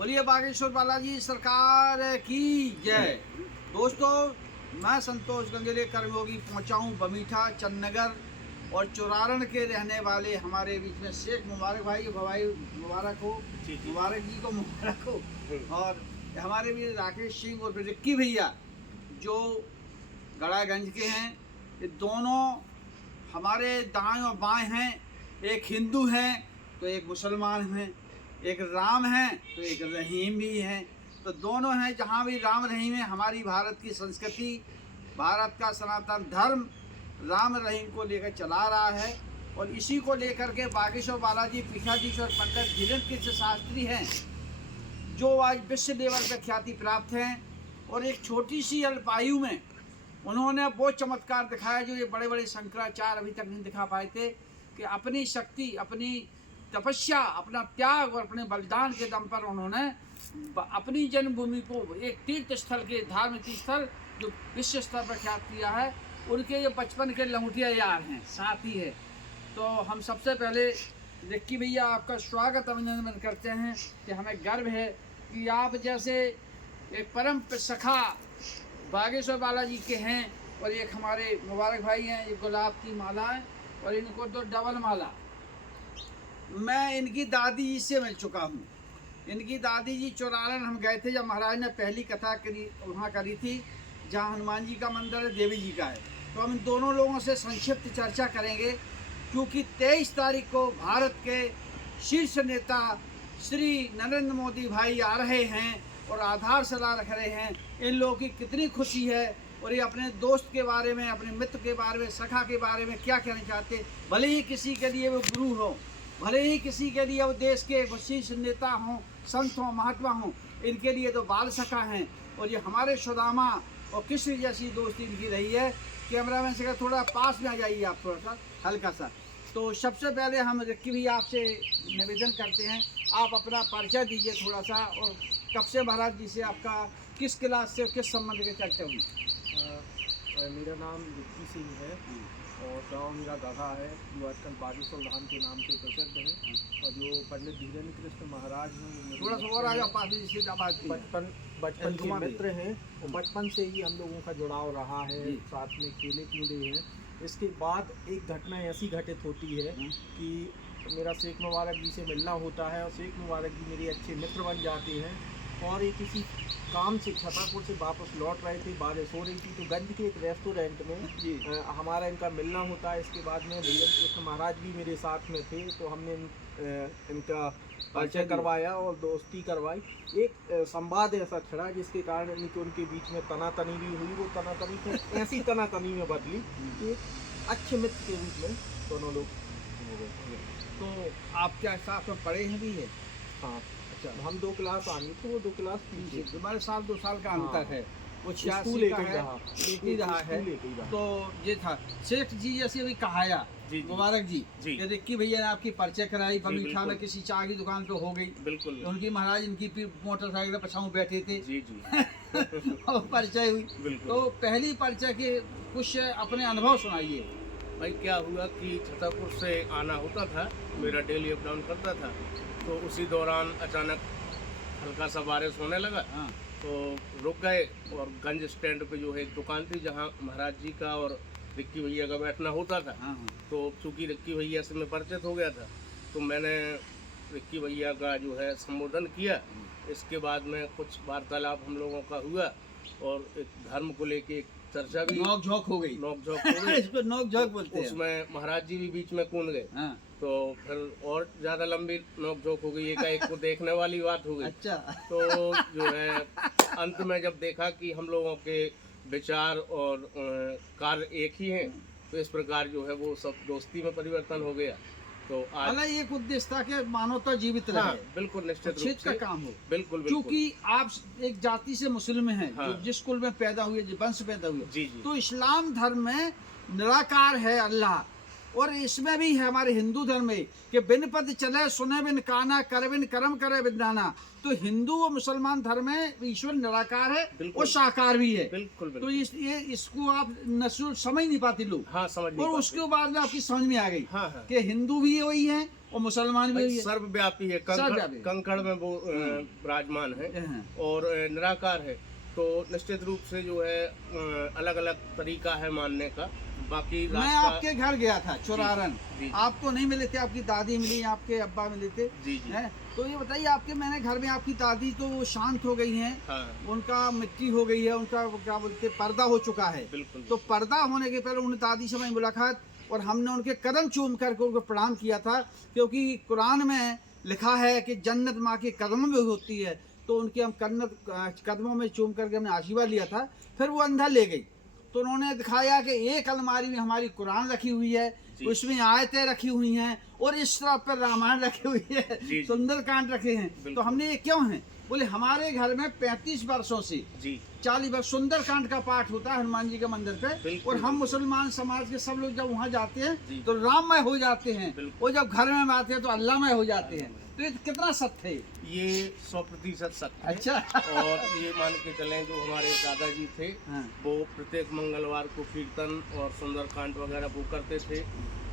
बोलिए बागेश्वर बालाजी सरकार की जय। दोस्तों, मैं संतोष गंगेले कर्मयोगी पहुंचा हूं बमीठा चन्नगर और चौरारण के रहने वाले हमारे बीच में शेख मुबारक भाई मुबारक हो, मुबारक जी को मुबारक हो। और हमारे भी राकेश सिंह और रिक्की भैया जो गड़ागंज के हैं। ये दोनों हमारे दाएं और बाएं हैं। एक हिंदू हैं तो एक मुसलमान हैं, एक राम है तो एक रहीम भी हैं। तो दोनों हैं, जहाँ भी राम रहीम है। हमारी भारत की संस्कृति, भारत का सनातन धर्म राम रहीम को लेकर चला रहा है। और इसी को लेकर के बागेश्वर बालाजी पीठाधीश्वर पंडित धीरेन्द्र कृष्ण शास्त्री हैं, जो आज विश्व लेवल पर ख्याति प्राप्त हैं। और एक छोटी सी अल्पायु में उन्होंने वो चमत्कार दिखाया जो ये बड़े बड़े शंकराचार्य अभी तक नहीं दिखा पाए थे, कि अपनी शक्ति, अपनी तपस्या, अपना त्याग और अपने बलिदान के दम पर उन्होंने अपनी जन्मभूमि को एक तीर्थ स्थल के धार्मिक स्थल जो विश्व स्तर पर ख्यात किया है, उनके ये बचपन के लंगोटिया यार हैं, साथी है। तो हम सबसे पहले रिक्की भैया आपका स्वागत अभिनंदन करते हैं कि हमें गर्व है कि आप जैसे एक परम सखा बागेश्वर बालाजी के हैं। और एक हमारे मुबारक भाई हैं, ये गुलाब की माला है और इनको तो डबल माला। मैं इनकी दादी जी से मिल चुका हूँ। इनकी दादी जी चौरारण हम गए थे जब महाराज ने पहली कथा करी, वहाँ करी थी जहाँ हनुमान जी का मंदिर है, देवी जी का है। तो हम इन दोनों लोगों से संक्षिप्त चर्चा करेंगे, क्योंकि 23 तारीख को भारत के शीर्ष नेता श्री नरेंद्र मोदी भाई आ रहे हैं और आधारशिला रख रहे हैं। इन लोगों की कितनी खुशी है और ये अपने दोस्त के बारे में, अपने मित्र के बारे में, सखा के बारे में क्या कहना चाहते। भले ही किसी के लिए वो गुरु हो, भले ही किसी के लिए वो देश के शीर्ष नेता हों, संत हों, महात्मा हों, इनके लिए तो बाल सखा हैं। और ये हमारे सुदामा और कृष्ण जैसी दोस्ती इनकी रही है। कैमरामैन से थोड़ा पास में आ जाइए आप, थोड़ा सा हल्का सा। तो सबसे पहले हम रिक्की भी आपसे निवेदन करते हैं, आप अपना परिचय दीजिए थोड़ा सा, और कब से महाराज जी से आपका किस क्लास से किस संबंध के चर्चा हुई। मेरा नाम रिक्की सिंह है और गांव मेरा गधा है, जो आजकल बागेश्वर धाम के नाम से प्रसिद्ध है। और जो पंडित धीरेन्द्र कृष्ण महाराज हैं, थोड़ा सा और आगे बचपन के मित्र हैं और बचपन से ही हम लोगों का जुड़ाव रहा है, साथ में खेले कूदे हैं। इसके बाद एक घटना ऐसी घटित होती है कि मेरा शेख मुबारक जी से मिलना होता है और शेख मुबारक जी मेरे अच्छे मित्र बन जाते हैं। और ये किसी काम से छतरपुर से वापस लौट रहे थे, बारिश हो रही थी, तो गंज के एक रेस्टोरेंट में हमारा इनका मिलना होता है। इसके बाद में धीरेन्द्र कृष्ण महाराज भी मेरे साथ में थे, तो हमने इनका परिचय करवाया और दोस्ती करवाई। एक संवाद ऐसा छिड़ा जिसके कारण उनके बीच में तनातनी भी हुई। वो तनातनी को ऐसी तनातनी में बदली कि एक अच्छे मित्र के रूप में दोनों लोग हो गए। तो आप क्या साथ में पढ़े हैं भी है? हाँ, अच्छा, हम 2 क्लास आगे थे, वो 2 क्लास पीछे। हमारे साथ 2 साल का अंतर है। वो स्कूल एक ही रहा है। तो ये था शेख जी जैसे अभी कहाया मुबारक जी, रिक्की भैया ने आपकी परिचय कराई, बमीठा में किसी चाय की दुकान पे हो गई। बिल्कुल। उनकी महाराज इनकी मोटरसाइकिल पर पछाऊ बैठे थे। जी जी। और परिचय हुई। तो पहली परिचय के कुछ अपने अनुभव सुनाइए। भाई क्या हुआ कि छतरपुर से आना होता था, मेरा डेली अप डाउन करता था। तो उसी दौरान अचानक हल्का सा बारिश होने लगा। तो रुक गए और गंज स्टैंड पे जो है एक दुकान थी जहाँ महाराज जी का और रिक्की भैया का बैठना होता था। तो चूँकि रिक्की भैया से मैं परिचित हो गया था, तो मैंने रिक्की भैया का जो है संबोधन किया। इसके बाद में कुछ वार्तालाप हम लोगों का हुआ और एक धर्म को लेके एक चर्चा भी नोक झोंक हो गई। इसको नोक झोंक बोलते हैं। उसमें महाराज जी भी बीच में कूद गए। तो फिर और ज़्यादा लंबी नोक झोंक हो गई, एक को देखने वाली बात हो गई। अच्छा। तो जो है अंत में जब देखा कि हम लोगों के विचार और कार्य एक ही हैं, तो इस प्रकार जो है वो सब दोस्ती में परिवर्तन हो गया। तो आज एक उद्देश्य था कि मानवता जीवित रहे। हाँ, बिल्कुल निश्चित रूप से का काम हो। बिल्कुल। क्योंकि आप एक जाति से मुस्लिम हैं, जो जिस कुल में पैदा हुए, जिस वंश पैदा हुए। जी। तो इस्लाम धर्म में निराकार है अल्लाह, और इसमें भी है हमारे हिंदू धर्म में कि बिन पद चले सुने बिन काना करे बिन कर्म करे बिन दाना। तो हिंदू और मुसलमान धर्म में ईश्वर निराकार है बिल्कुल। और साकार भी है। बिल्कुल तो इसको आप नस्ल समझ नहीं पाते लोग। हाँ, समझ नहीं और पाते। उसके बाद में आपकी समझ में आ गई हाँ, हाँ। कि हिंदू भी वही है और मुसलमान भी वही है। सर्वव्यापी है, सर्वव्यापी। कंकड़ में वो विराजमान है और निराकार है। तो निश्चित रूप से जो है अलग अलग तरीका है मानने का। बाकी मैं आपके घर गया था चोरारन, जी। आप तो नहीं मिले थे, आपकी दादी मिली, आपके अब्बा मिले थे। जी जी। हैं? तो ये बताइए, आपके मैंने घर में आपकी दादी तो वो शांत हो गई हैं। हाँ, उनका मिट्टी हो गई है, उनका क्या बोलते पर्दा हो चुका है। बिल्कुल। तो पर्दा होने के पहले उन दादी से मैं मुलाकात और हमने उनके कदम चूम करके उनको प्रणाम किया था, क्योंकि कुरान में लिखा है कि जन्नत माँ के कदमों में होती है। तो उनके हम कदमों में चूम करके हमने आशीर्वाद लिया था। फिर वो अंदर ले गई तो उन्होंने दिखाया कि एक अलमारी में हमारी कुरान रखी हुई है, उसमें आयतें रखी हुई हैं और इस तरफ पर रामायण रखी हुई है, सुंदरकांड रखे हैं। तो हमने ये क्यों है? बोले हमारे घर में 35 वर्षों से 40 वर्ष सुंदरकांड का पाठ होता है हनुमान जी के मंदिर पे। और हम मुसलमान समाज के सब लोग जब वहाँ जाते हैं तो राममय हो जाते हैं, और जब घर में आते हैं तो अल्लाहमय हो जाते हैं। तो ये कितना सत्य है? ये 100% सत्य है। अच्छा। और ये मान के चलें जो हमारे दादाजी थे, हाँ। वो प्रत्येक मंगलवार को कीर्तन और सुंदरकांड वगैरह वो करते थे।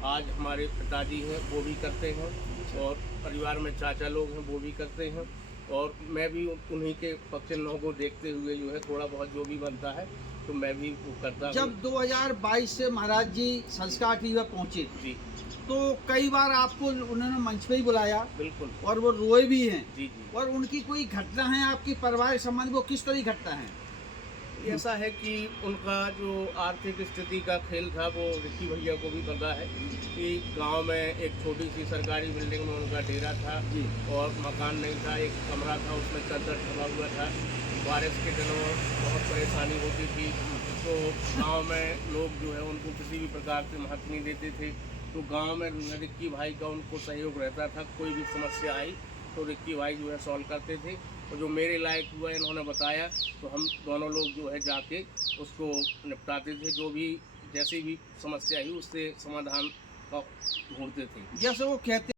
आज हमारे पिताजी हैं वो भी करते हैं, और परिवार में चाचा लोग हैं वो भी करते हैं, और मैं भी उन्हीं के पक्षियों को देखते हुए जो है थोड़ा बहुत जो भी बनता है तो मैं भी वो करता हूँ। जब 2022 से महाराज जी संस्कार टीवी पर पहुँचे जी, तो कई बार आपको उन्होंने मंच पे ही बुलाया, बिल्कुल। और वो रोए भी हैं। जी जी। और उनकी कोई घटना है आपकी पारिवारिक संबंध, वो किस तरह की घटना है? ऐसा है कि उनका जो आर्थिक स्थिति का खेल था वो रिक्की भैया को भी पता है कि गांव में एक छोटी सी सरकारी बिल्डिंग में उनका डेरा था जी। और मकान नहीं था, एक कमरा था, उसमें चादर ढका हुआ था। बारिश के दिनों बहुत परेशानी होती थी, तो गांव में लोग जो है उनको किसी भी प्रकार से महत्व नहीं देते थे। तो गांव में रिक्की भाई का उनको सहयोग रहता था, कोई भी समस्या आई तो रिक्की भाई जो है सॉल्व करते थे। और जो मेरे लायक हुआ इन्होंने बताया तो हम दोनों लोग जो है जाके उसको निपटाते थे, जो भी जैसी भी समस्या आई उससे समाधान का ढूंढते थे। जैसे वो कहते